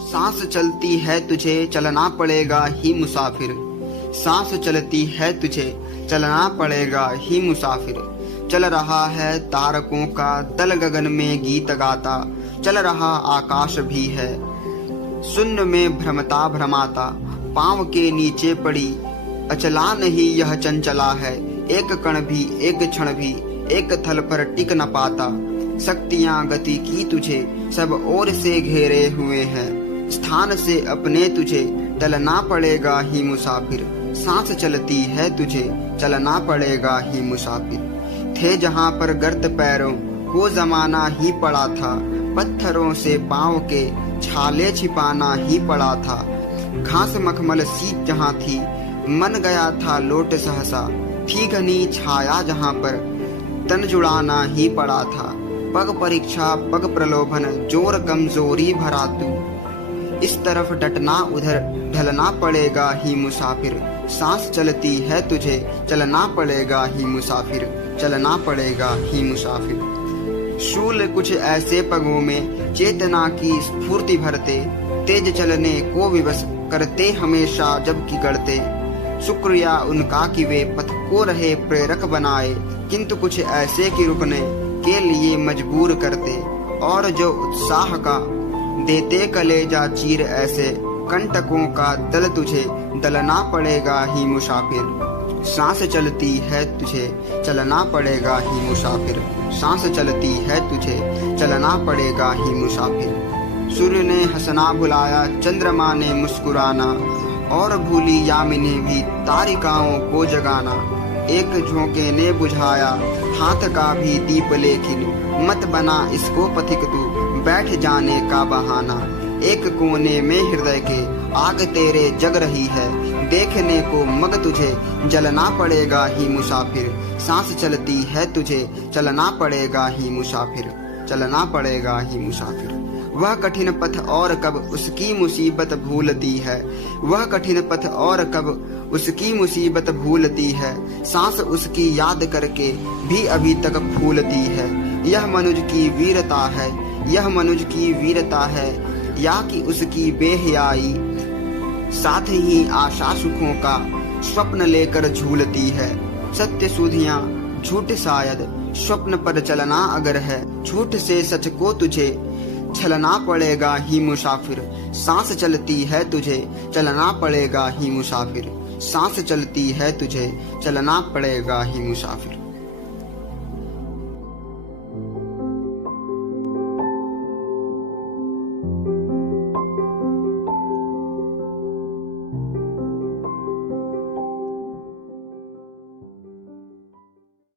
सांस चलती है तुझे चलना पड़ेगा ही मुसाफिर। सांस चलती है तुझे चलना पड़ेगा ही मुसाफिर। चल रहा है तारकों का दल गगन में गीत गाता, चल रहा आकाश भी है शून्य में भ्रमता भ्रमाता। पाँव के नीचे पड़ी अचला नहीं यह चंचला है, एक कण भी एक क्षण भी एक थल पर टिक न पाता। शक्तियां गति की तुझे सब ओर से घेरे हुए हैं, स्थान से अपने तुझे टलना पड़ेगा ही मुसाफिर। सांस चलती है तुझे चलना पड़ेगा ही मुसाफिर। थे जहां पर गर्त पैरों को जमाना ही पड़ा था, पत्थरों से पांव के छाले छिपाना ही पड़ा था। घास मखमल सी जहां थी मन गया था लोट सहसा, थी घनी छाया जहां पर तन जुड़ाना ही पड़ा था। पग परीक्षा पग प्रलोभन जोर कमजोरी भरा तू, इस तरफ डटना उधर ढलना पड़ेगा ही मुसाफिर। सांस चलती है तुझे चलना पड़ेगा ही मुसाफिर, चलना पड़ेगा ही मुसाफिर। शूल कुछ ऐसे पगों में चेतना की स्फूर्ति भरते, तेज चलने को विवश करते हमेशा जबकि करते। शुक्रिया उनका कि वे पथ को रहे प्रेरक बनाए, किंतु कुछ ऐसे कि रुकने के लिए मजबूर करते। और जो उत्साह का देते कलेजा चीर ऐसे, कंटकों का दल तुझे दलना पड़ेगा ही मुसाफिर। सांस चलती है तुझे चलना पड़ेगा ही मुसाफिर। सांस चलती है तुझे चलना पड़ेगा ही मुसाफिर। सूर्य ने हंसना भुलाया चंद्रमा ने मुस्कुराना, और भूली यामिनी भी तारिकाओं को जगाना। एक झोंके ने बुझाया हाथ का भी दीप, लेकिन मत बना इसको पथिक तू बैठ जाने का बहाना। एक कोने में हृदय के आग तेरे जग रही है, देखने को मग तुझे जलना पड़ेगा ही मुसाफिर। सांस चलती है तुझे चलना पड़ेगा ही मुसाफिर, चलना पड़ेगा ही मुसाफिर। वह कठिन पथ और कब उसकी मुसीबत भूलती है, वह कठिन पथ और कब उसकी मुसीबत भूलती है। सांस उसकी याद करके भी अभी तक फूलती है। यह मनुज की वीरता है, यह मनुज की वीरता है, या कि उसकी बेहयाई साथ ही आशा सुखों का स्वप्न लेकर झूलती है। सत्य सुधियां झूठ शायद स्वप्न पर चलना अगर है, झूठ से सच को तुझे छलना पड़ेगा ही मुसाफिर। सांस चलती है तुझे चलना पड़ेगा ही मुसाफिर। सांस चलती है तुझे चलना पड़ेगा ही मुसाफिर।